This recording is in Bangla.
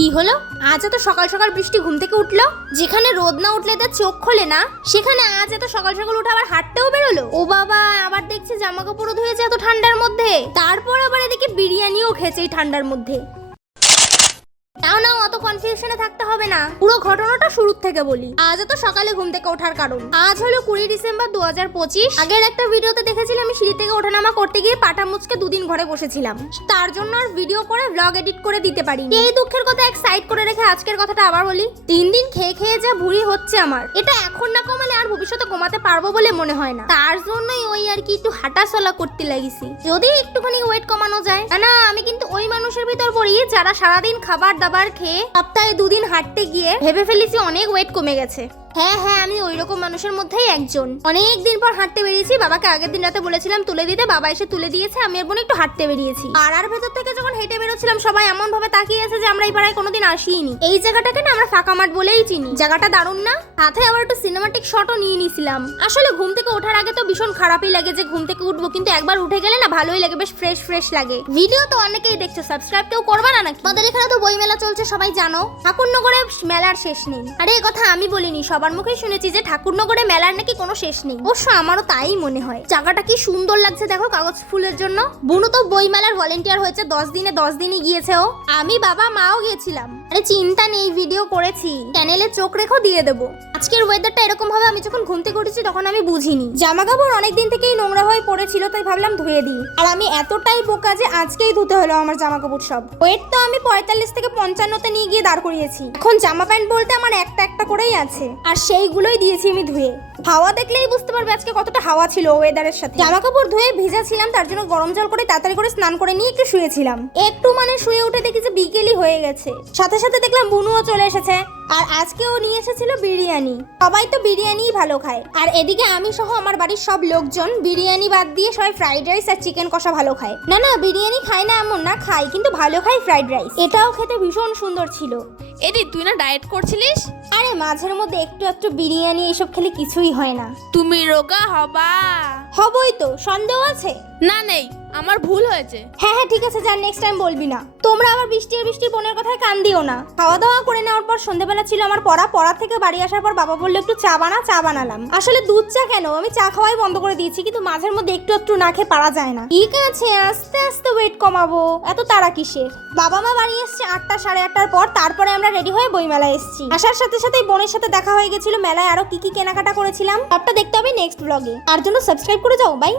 কি হলো? আজ এত সকাল সকাল বৃষ্টি ঘুম থেকে উঠলো? যেখানে রোদ না উঠলে তার চোখ খোলে না, সেখানে আজ এত সকাল সকাল উঠে আবার হাঁটতেও বেরোলো। ও বাবা, আবার দেখছি জামা কাপড়ও ধুয়েছে এত ঠান্ডার মধ্যে, তারপর আবার এদিকে বিরিয়ানিও খেয়েছে এই ঠান্ডার মধ্যে। নাও অত কনফিউশনে থাকতে হবে না, পুরো ঘটনাটা শুরু থেকে বলি। আজ তো সকালে ঘুম থেকে ওঠার কারণ, আজ হলো 20 ডিসেম্বর 2025। আগের একটা ভিডিওতে দেখেছিলাম আমি সিঁড়ি থেকে ওঠানামা করতে গিয়ে পাটা মুচকে দুদিন ঘরে বসেছিলাম, তার জন্য আর ভিডিও করে ব্লগ এডিট করে দিতে পারিনি। এই দুঃখের কথা এক সাইড করে রেখে আজকের কথাটা আবার বলি। 3 দিন খেয়ে খেয়ে যা ভুঁড়ি হচ্ছে আমার, এটা এখন না কমালে আর ভবিষ্যতে কমাতে পারবো বলে মনে হয় না। তার জন্যই ওই আর কি একটু হাঁটাচলা করতে লাগিছি, যদি একটুখানি ওয়েট কমানো যায়। না, আমি কিন্তু ওই মানুষের ভিতর পড়ি যারা সারাদিন খাবার দাবার খেয়ে সপ্তাহে 2 দিন হাঁটতে গিয়ে ভেবে ফেলেছি অনেক ওয়েট কমে গেছে। হ্যাঁ, আমি ওই রকম মানুষের মধ্যেই একজন। অনেক দিন পর হাঁটতে বেরিয়েছি, বাবাকে আগের দিন রাতে বলেছিলাম তুলে দিতে, বাবা এসে তুলে দিয়েছে। আমি আর বোন একটু হাঁটতে বেরিয়েছি, পাড়ার ভেতর থেকে যখন হেঁটে বেরোচ্ছিলাম সবাই এমন ভাবে তাকিয়ে আছে যে আমরা এই পাড়ায় কোনোদিন আসিনি। এই জায়গাটাকে না আমরা ফাঁকা মাঠ বলেই চিনি। জায়গাটা দারুণ না? সাথে আবার একটু সিনেমাটিক শটও নিয়ে নিয়েছিলাম। আসলে ঘুম থেকে ওঠার আগে তো ভীষণ খারাপই লাগে যে ঘুম থেকে উঠবো, কিন্তু একবার উঠে গেলে না ভালোই লাগে, বেশ ফ্রেশ লাগে। ভিডিও তো অনেকেই দেখছো, সাবস্ক্রাইব কেউ করবা না নাকি? আমাদের এখানে তো বই মেলা চলছে, সবাই জানো। ঠাকুরনগরে মেলার শেষ নেই। আরে এই কথা আমি বলিনি, সবার মুখেই শুনেছি যে ঠাকুরনগরে মেলার নাকি কোনো শেষ নেই। অবশ্য আমারও তাই মনে হয়। জায়গাটা কি সুন্দর লাগছে দেখো কাগজ ফুলের জন্য। বুনু তো বই মেলার ভলেন্টিয়ার হয়েছে, 10 দিনই গিয়েছে ও। আমি বাবা মাও গিয়েছিলাম। আরে চিন্তা নেই, ভিডিও করেছি, চ্যানেলে চোখ রেখো দিয়ে দেবো। আজকের ওয়েদারটা এরকম ভাবে আমি যখন ঘুম থেকে উঠেছি তখন আমি বুঝিনি। জামা কাপড় অনেকদিন থেকেই নোংরা হয়ে পড়েছিল, তাই ভাবলাম ধুয়ে দিই। আর আমি এতটাই বোকা যে আজকেই ধুতে হলো আমার জামা কাপড় সব। ওয়েট তো আমি 45 থেকে 55তে নিয়ে গিয়ে দাঁড় করিয়েছি। এখন জামা প্যান্ট বলতে আমার একটা করেই আছে, আর সেইগুলোই দিয়েছি আমি ধুয়ে। হাওয়া দেখলেই বুঝতে পারবে আজকে কতটা হাওয়া ছিল ওয়েদারের সাথে। জামা কাপড় ধুয়ে ভিজা ছিলাম, তার জন্য গরম জল করে তাড়াতাড়ি করে স্নান করে নিয়ে একটু শুয়েছিলাম। একটু শুয়ে উঠে দেখি যে বিকেলই হয়ে গেছে। সাথে সাথে দেখলাম বুনুও চলে এসেছে, আর আজকে ও নিয়ে এসেছিল বিরিয়ানি। সবাই তো বিরিয়ানিই ভালো খায়, আর এদিকে আমি সহ আমার বাড়ির সব লোকজন বিরিয়ানি বাদ দিয়ে সবাই ফ্রাইড রাইস আর চিকেন কষা ভালো খায়। না বিরিয়ানি খাই না এমন না, খাই, কিন্তু ভালো খাই ফ্রাইড রাইস। এটাও খেতে ভীষণ সুন্দর ছিল। এদি তুই না ডায়েট করছিলিস? আরে মাঝের মধ্যে একটু বিরিয়ানি এসব খেলে কিছুই হয় না। তুমি রোগা হবা? হবই তো, সন্দেহ আছে? না নেই, আমার ভুল হয়েছে। হ্যাঁ ঠিক আছে, যা নেক্সট টাইম বলবি না। তোমরা আবার বৃষ্টি বোনের কথায় কান দিও না। খাওয়া দাওয়া করে নেওয়ার পর সন্ধ্যাবেলা ছিল আমার পড়া থেকে বাড়ি আসার পর বাবা বললো একটু চা বানালাম। আসলে দুধ চা কেন, আমি চা খাওয়াই বন্ধ করে দিয়েছি, কিন্তু মাঝের মধ্যে একটু না খেয়ে পারা যায় না। ঠিক আছে, আস্তে আস্তে ওয়েট কমাবো, এত তাড়া কিসের? বাবা মা বাড়ি এসছে 8টা 8:30টার পর, তারপরে আমরা রেডি হয়ে বই মেলায় এসেছি। আসার সাথে সাথেই বোনের সাথে দেখা হয়ে গেছিল, মেলায় আরো কি কেনাকাটা করেছিলাম সবটা দেখতে হবে নেক্সট ব্লগে। তার জন্য সাবস্ক্রাইব করে যাও, বাই।